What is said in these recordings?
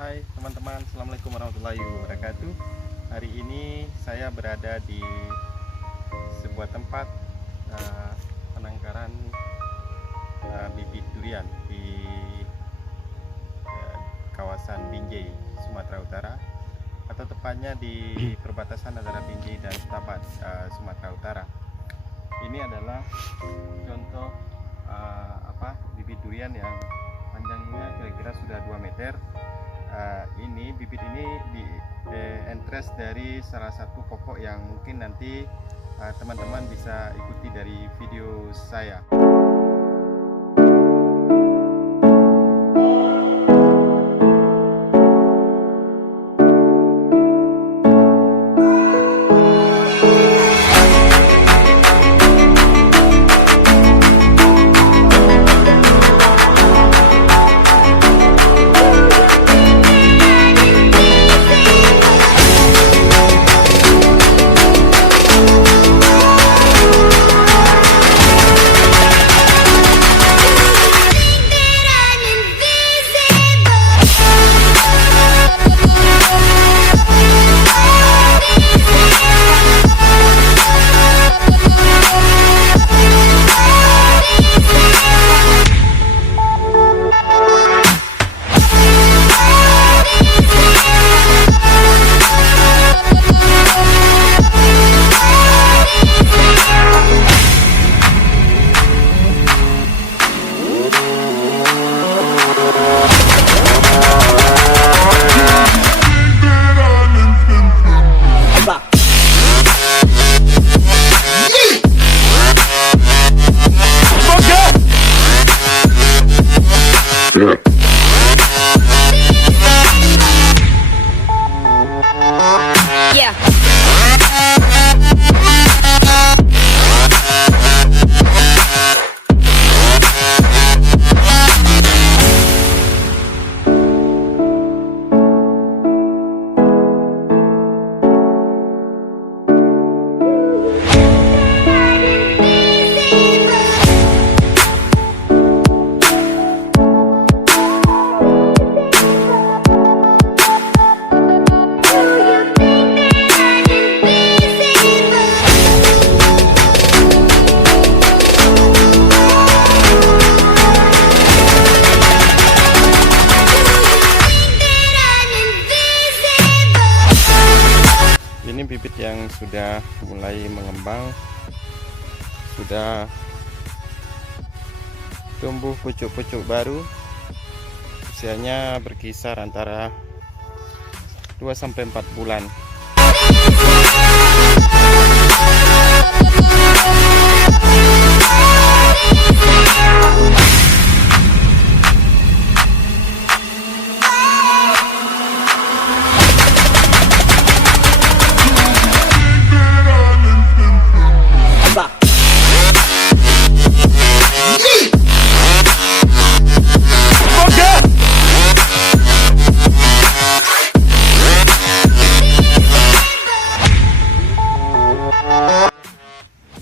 Hai teman-teman, Assalamualaikum warahmatullahi wabarakatuh. Hari ini saya berada di sebuah tempat penangkaran bibit durian di kawasan Binjai, Sumatera Utara, atau tepatnya di perbatasan antara Binjai dan Setabat, Sumatera Utara. Ini adalah contoh bibit durian yang panjangnya kira-kira sudah 2 meter. Ini bibit ini di entres dari salah satu pokok yang mungkin nanti teman-teman bisa ikuti dari video saya. Yeah. Ini bibit yang sudah mulai mengembang, sudah tumbuh pucuk-pucuk baru, usianya berkisar antara 2-4 bulan.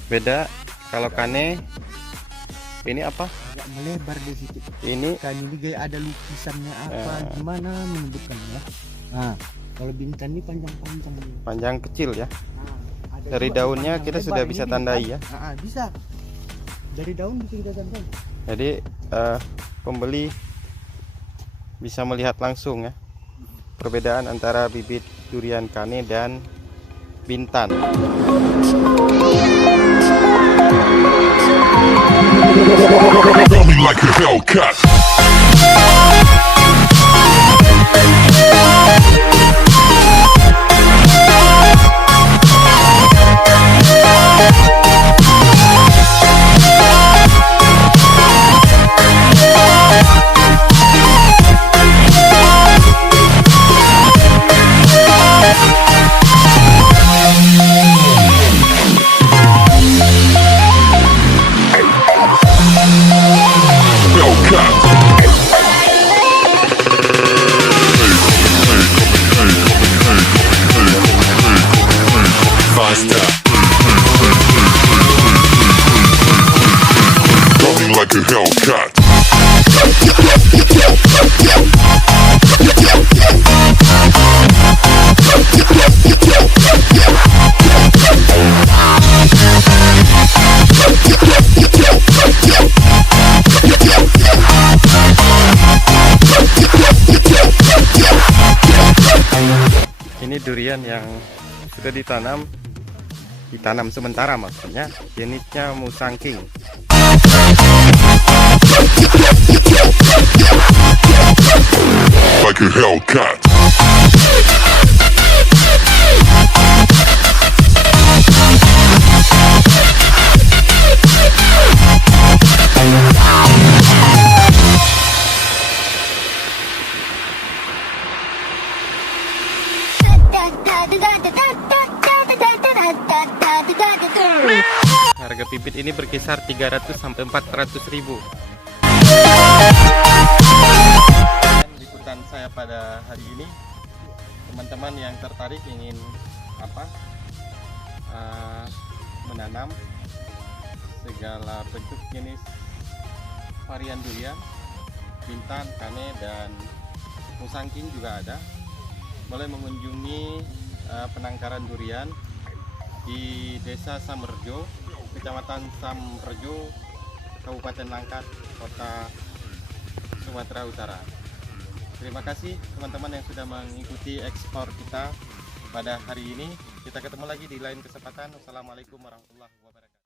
Beda kalau kane ini apa? Agak melebar sedikit. Ini Kan ini kayak ada lukisannya apa gimana menyebutkannya. Nah, kalau bintan ini panjang-panjang. panjang kecil ya. Nah, ada Dari juga daunnya panjang kita lebar. sudah Ini bisa tandai ya. Bisa. Dari daun bisa kita tandai. Jadi pembeli bisa melihat langsung ya perbedaan antara bibit durian kane dan bintan. Throw me like a Hellcat. Hellcat. Ini durian yang sudah ditanam sementara, maksudnya jenisnya Musangking. Like a Hellcat. Harga bibit ini berkisar 300 sampai 400 ribu. Liputan saya pada hari ini, teman-teman yang tertarik ingin menanam segala bentuk jenis varian durian, Bintan, Kane, dan Musangking juga ada, boleh mengunjungi penangkaran durian di Desa Samrejo, Kecamatan Samrejo, Kabupaten Langkat, Kota Sumatera Utara. Terima kasih teman-teman yang sudah mengikuti ekspor kita pada hari ini. Kita ketemu lagi di lain kesempatan. Wassalamualaikum warahmatullahi wabarakatuh.